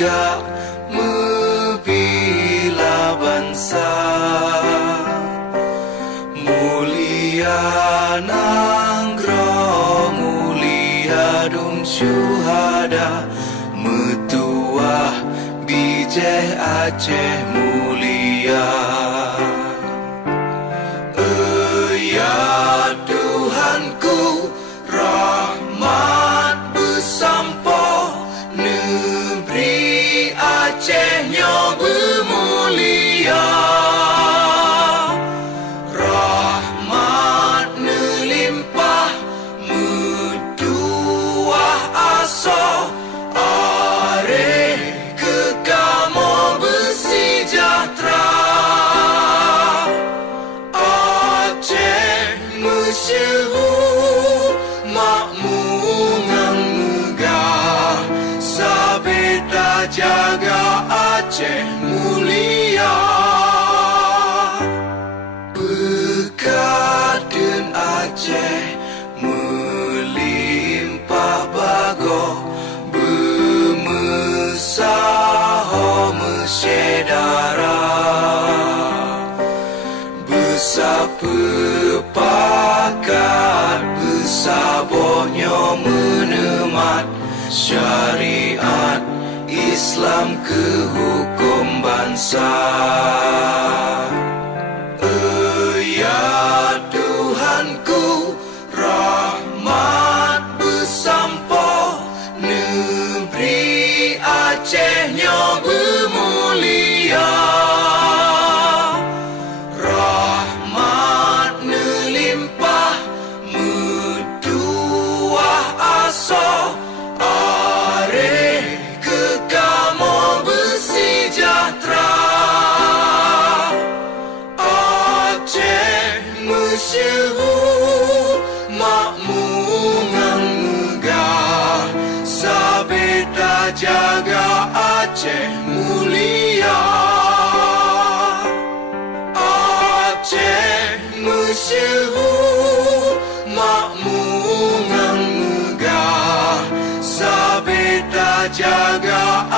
gak membela bangsa. Mulia nangro mulia dum syuhada, metuah bijeh Aceh mulia. Ya Tuhanku, rahmat bersampo, negeri Acehnya bermulia. Rahmat melimpah, metuah aso, are kekamo bersejahtera. Masyhur makmur ngang megah, sabeta jaga Aceh mulia. Berkat dan Aceh melimpah bago, bermesah mesyedara, bersepakat bersabarnya menemat syariat Islam ke hukum bangsa. Ya Tuhanku, rahmat bersampo, negeri Acehnya bermulia. Rahmat melimpah, metuah aso, are kekamo bersejahtera. Aceh masyhur makmur ngang megah, sabeta jaga Aceh mulia. Aceh masyhur makmur ngang megah, sabeta jaga